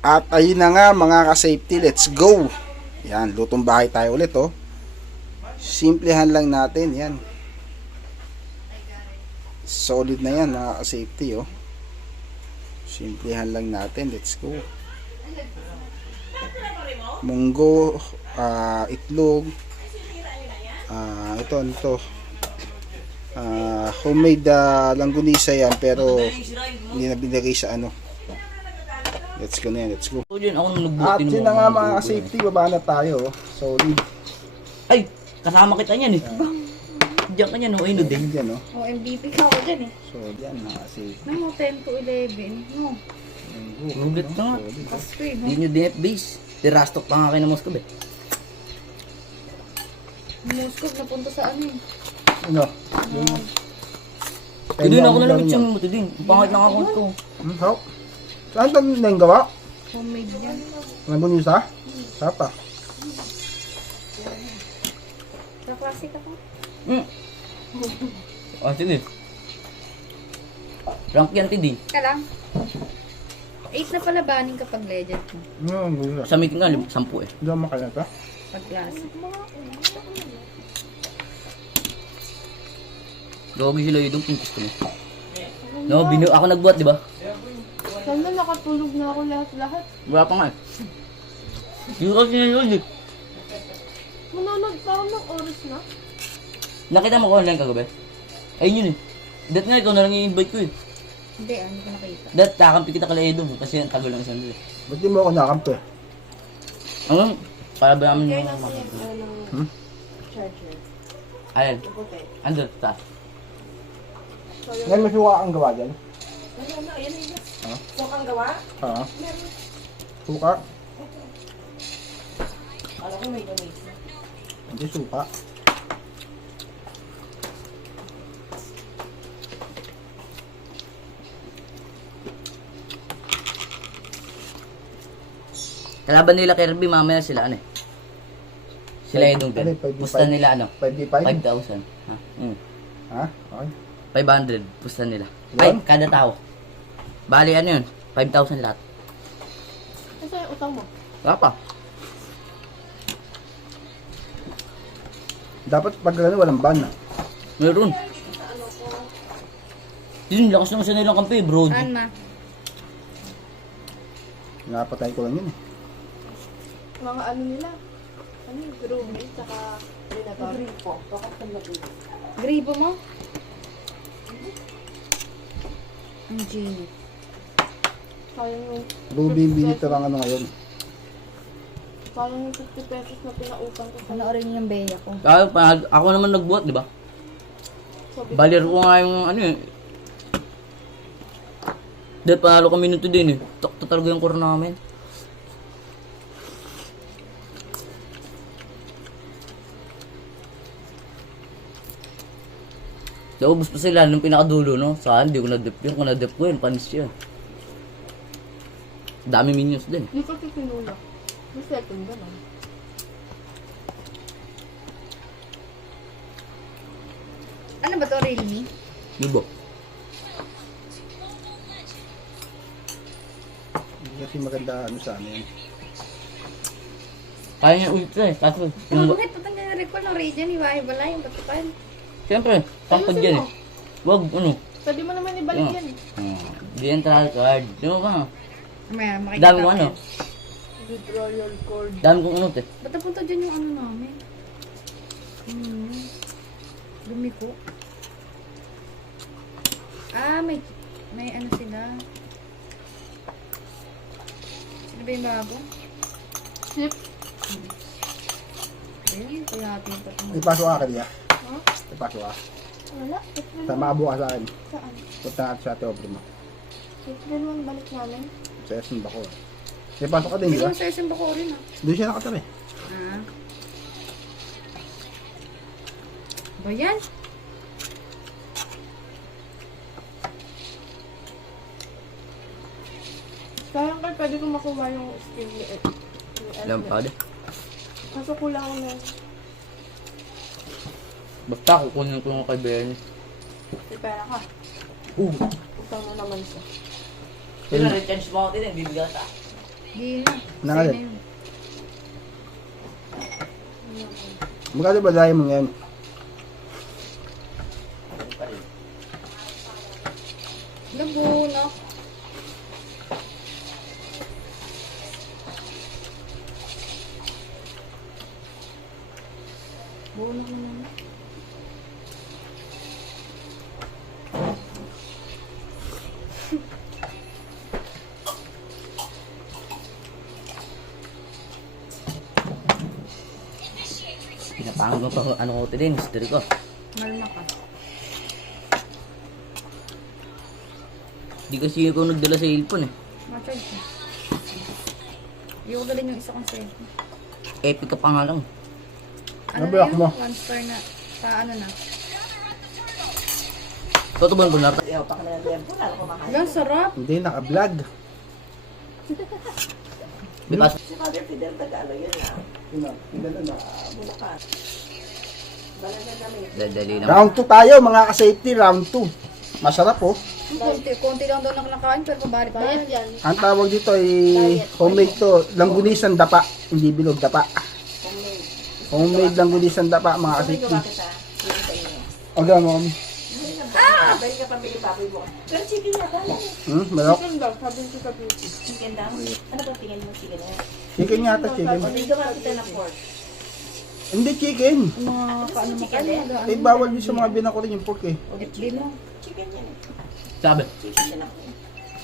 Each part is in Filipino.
At ayun na nga mga ka-safety, let's go. Yan, lutong bahay tayo ulit oh. Simplihan lang natin yan. Solid na yan mga ka-safety oh. Simplihan lang natin, let's go. Munggo, itlog, ito homemade langgunisa yan pero hindi na binigay sa ano. Let's go na yan, let's go. At yun na nga mga ka-safety, baba na tayo oh. Solid. Ay, kasama kita niyan eh. Diyan ka niyan, ay no din. Yan oh. Oh, MVP ka ako dyan eh. So yan mga ka-safety. No, 10 to 11. No. Nuglit ka nga. Paskoy, no? Hindi nyo din base. Dirastok pa nga kayo ng Moscow eh. Muskog napunta sa ano eh. Ano? Hindi na ako nalamit siyang muto din. Pangit ng account ko. How? Saan ito na yung gawa? Homemade yan. Langgunisa? Sarap ah. Sa klase ka pa. Sige. Rank yan, Tidi. Ka lang. 8 na pala baning kapag legend mo. Langgunisa. Sa meeting nga, 10 eh. Hindi ako makalata. Pag klase. Gawagi sila yung pintis ko na. No, ako nagbuhat, di ba? Sana nakatulog na ako lahat-lahat. Wala pa nga eh. Yung kasi na yun eh. Manonood pa ako ng oras na. Nakita mo ko online kagabi? Ayun yun eh. Dat nga, ikaw na lang i-invite ko eh. Hindi, hindi ko nakita. Dat, kakampi kita kala Edo kasi ang tagal ng isang dito. Ba't di mo ako nakampi? Ano? Para ba namin yung Charger. Ayan. Andun, taas. Ngayon may suka ang gawa dyan? Huwag kang gawa? Ha? Suka? Alam ko may donate na. Hindi suka. Kalaban nila Kirby, mamaya sila ano eh. Sila Edong Ano, din. 5v5? Pusta nila ano? 5v5? 5,000. Ha? Ha? Okay. 500. Pusta nila. Yan? Ay, kada tao. Bali ano yun? 5,000 lahat. Kasi yung utang mo. Wala pa. Dapat pag gano'n walang ban ah. Meron. Yun, lakas naman sa nilang kampi, bro. Saan ma? Napatay ko lang yun eh. Mga ano nila? Ano yung grooming, tsaka vinegar? Gripo. Bakit ang lagay? Gripo mo? Ang genie. Sayang yung, Ruby binito lang ano ngayon. sayang yung 50 pesos na pinautang ko sa Panoorin niyo yung beya ko. Ako naman nagbuhat, di ba? sabi. Balir ko nga yung ano eh. Dahil panalo kami nito din eh. Takto talaga yung core namin. Naubos pa sila nung pinakadulo, no? Saan? Hindi ko na-dep yun. Kung na-dep ko yun, panis yun. Dami minions din. Hindi ko sinula. May second ba lang? Ano ba to, Realme? Libo. Hindi kasi maganda ano sa amin. Kaya niya ulit eh. Kaso, yung... Bakit patanggal na recall ng Radiant? Iba-iba yung batukan. Siyempre, sampad yan eh. Wag, ano. Pwede mo naman ibalik Oh. yan eh. Hindi yan trial card. Di mo ba? Mamaya, makikita Dami kong ano. Withdrawal cord. Dami kong ano te. Ba't napunta dyan yung ano namin? Dumi ko. May ano sila. Sino ba yung bago? Chip. Ayun, kaya natin yung patungkol. Ipasok ka kanya. Ha? Ipasok ka. Wala. April Sa makabuka sa akin. Saan? Punta natin sa Teobro mo. April 1 balik namin. Sa SM Bako. Ipasok ka din, di ba? Ikaw sa SM Bako rin ah. Doon siya nakatari. Ah. Ba yan? Sayang kay pwede ko makuha yung skill ni Alam pa din. Kaso kulang ko na. Basta kukunin ko yung kay Bernie. May pera ka. Oo. Utang na naman siya. Sila rechange mo ako din, bibigyan ka. Di na. Nangalit. Sa'yo na yun. Magkano ba dahil mo ngayon? Labo, no? Buo na naman. Pinapangod mo pa ano ko din, history ko. Malma ka. Di kasi ako nagdala sa cellphone eh. Ma-charge mo. Hindi ko dalhin yung isa kong sa'yo. Epic ka pa nga lang. Ano na Nablock yun? mo. 1 star na. Sa ano na. Tutubuan ko na. Ang sarap. Hindi, naka-vlog. Bipas. Dali lang. Round 2 tayo, mga ka-safety, round 2. Masarap oh. Konti lang daw nakakain pero pabalik-balik. Bayad yan. Ang tawag dito ay homemade to, langgunisan dapa, hindi bilog dapa. Homemade langgunisan dapa, mga ka-safety. Aga mo kami. Pero chicken na tayo. Malok. Chicken daw, sabi ko sa beauty. Chicken daw. Ano ba tingin mo chicken na? Chicken yata, chicken. O, hindi gawa kita na pork. Hindi chicken. Mga kaano mo chicken kayo. Eh, bawal din sa mga binakurin yung pork eh. Di mo. Chicken yan. Sabi. Chicken yan ako.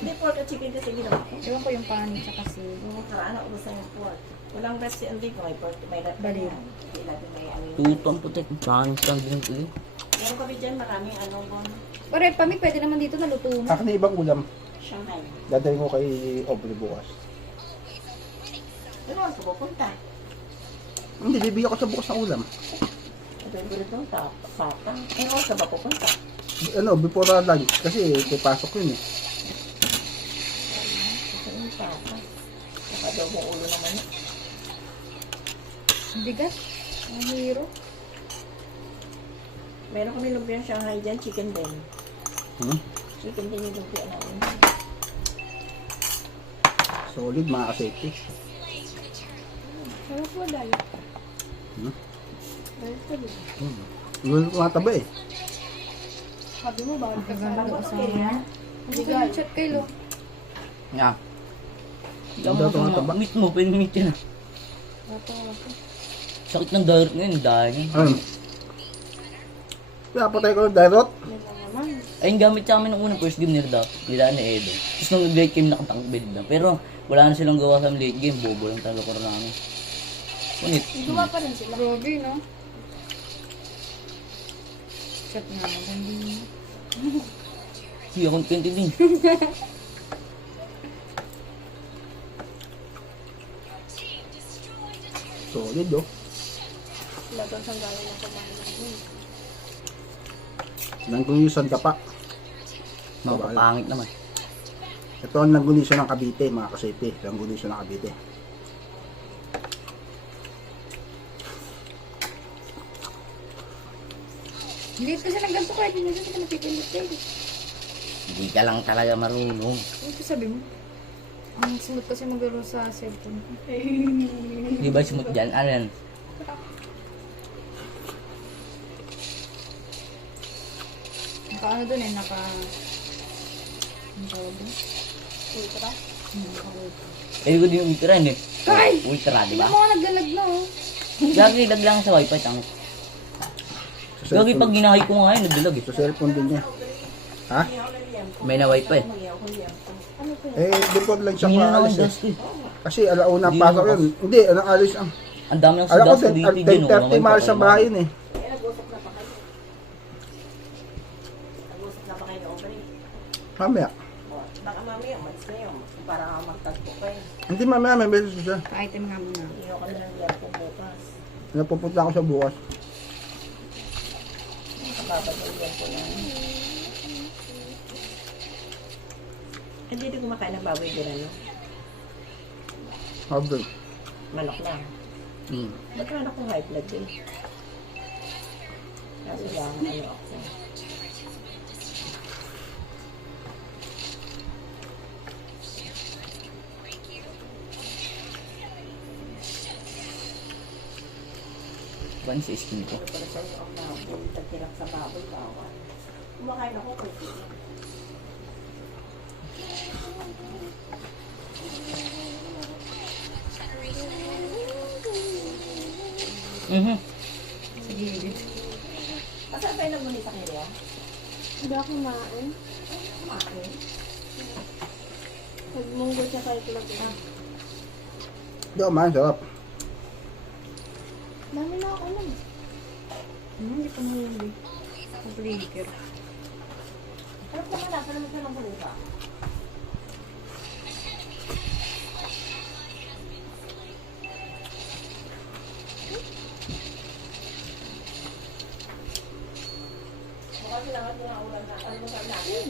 Hindi pork at chicken kasi ginawa ko. Ewan ko yung paano tsaka si... Yung karaan ako basta yung pork. Walang rest si Andy ko. May pork. May Bali. Hindi natin may ano yun. Tutong putik. Pangit lang din ito eh. Meron kami dyan maraming ano bon. Pare, pami, pwede naman dito naluto mo. Akin na ibang ulam. Shanghai. Dadalhin ko kay Aubrey bukas. Pero ako pupunta. Hindi, bibigyan ko sa bukas ng ulam. Ito yung gulit ng pata. Eh, ako sa ba pupunta? Ano, before lunch. Kasi pasok yun eh. Ito yung pata. Nakadaw mong ulo naman. Bigat. Ang hero. Meron kami lumpiang Shanghai dyan. Chicken din. Chicken din yung lumpia namin. Solid, mga ka-safety. Sarap mo dahil. Dahil ka din. Yun ko mataba eh. Sabi mo, bawal ka sa Kaganda ko sa mga. Hindi ko yung chat kay Lo. Nga. Hindi daw tumataba. Meet mo, pwede meet yun ah. Sakit ng diet ngayon, dahil. Ano? Pinapatay ko ng dirot. Ay, yung gamit sa amin ng unang first game nila ni Edo. Tapos nung late game nakatangkbed na. Pero wala na silang gawa sa late game. Bobo lang talaga ko namin. Ngunit, Gumawa pa rin sila. Grabe, no? Chat na. Hindi. hindi akong 20 din. Solid oh. Lagang sang galing ng kumain namin. Langgunisan dapa. Mapapangit naman. Ito ang langgunisan ng Cavite, mga ka-safety. Langgunisan ng Cavite. Hindi kasi ng ganito kahit hindi ka napipindot kayo. Hindi ka lang talaga marunong. Ano ito sabi mo? Ang sunod kasi maglaro sa cellphone. Di ba simut dyan? Ano yan? Naka ano dun eh, naka... Ano tawag dun? Ultra. Naka-ultra. Eh, ko din yung ultra yun eh. Kay! Ultra, di Hindi ba? mo nga naglalag na oh. Gagi, lag lang sa wifi, tango. Sa Gagi, pag ginahay ko nga yun, nagdalag eh. Sa cellphone din niya. Ha? May na wifi. Eh, before lang siya Hindi na naman paalis eh. dust eh. Kasi alauna Hindi pasok na yun. Hindi, anong alis ang... Ang dami ng Alam ko, sudas sa dito din. 10:30 mahal sa bahay yun eh. Nag-usap na pa kayo. Nag-usap na pa kayo na Aubrey. Mamaya. Baka mamaya, malis na yun. Para magtagpo kayo. Hindi mamaya, may message siya. Pa-item nga muna. Iyo kami ng liyan po bukas. Napupunta ako sa bukas. Kapapagalian po lang. Hindi din kumakain ng baboy din ano? Habang. Manok lang. Ba't naman ako high blood din? Kasi lang ano ako. panis sa skin ko. Para sa iyo ang baboy, tagtirap sa baboy, bawal. Kumakain ako kung Mhm. Sige. Masarap tayo ng muli sa kanya. Hindi ako kumain. Kumain. Nagmunggo siya kahit lang. Hindi ako man, sarap. Dami na ako alam. Hindi ko nahuli. Pag-breaker. Pero kung malasa naman siya ng bulita. Mukhang sinangat niya ang ulan na. Ano mo sabi natin?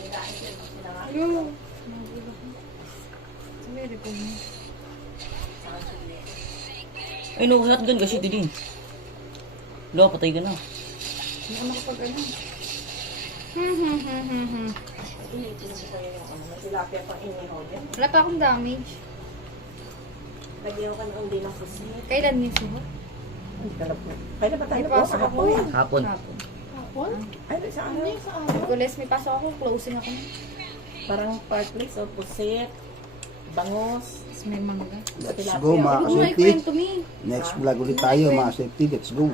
Nirain siya ng sinangat. Yo! Nagulak mo. Sabi ko mo. Ay no, shotgun kasi din. Lo, patay ka na. Hindi ako makapag ano. Initin ko kayo yung ano. Tilapia pang inihaw din. Wala pa akong damage. Lagyan ko ng undi ng pusit. Kailan niyo siya? Kailan ba tayo May pasok ako. Hapon. Hapon? Ay, sa ano? Hindi sa Sabi ko, Les, may pasok ako. Closing ako. Parang part place o pusit, bangos, Tapos may mangga. Let's go mga Huwag mo ka-safety. ikwento me. Next vlog ulit tayo mga safety. Let's go.